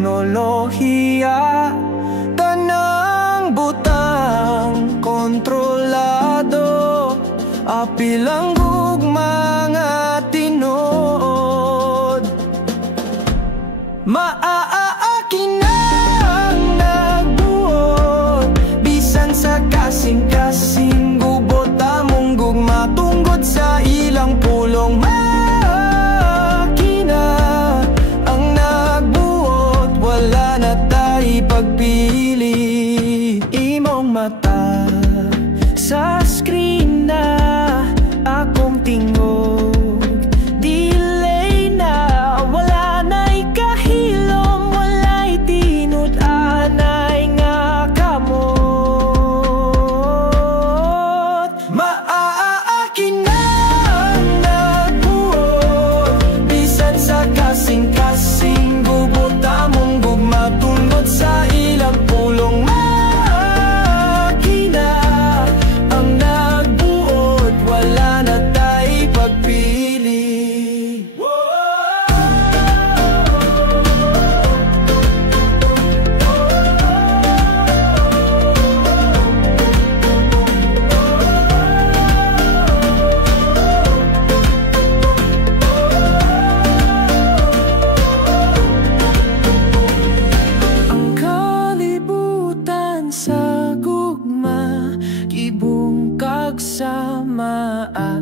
teknolohiya, tanang butang kontrolado, apilang mga tinood. Maaakin na ang nagbuot, bisan sa kasing-kasing gubot, among gugma tungkod sa ilang pulong makina. Ang nagbuot, wala na tayo pagpili. Imong mata sa screen na akong tingog, delay na, wala na'y kahilom, wala'y tinud-anay nga kamot. Maaakin na ang nagbuot, bisan sa kasing-kasing gubot, among gugma tungkod sa ilang pulong makina. Ang nagbuot, wala na tayo pagpili. Ang kalibutan sa gugma, gibungkag sa maa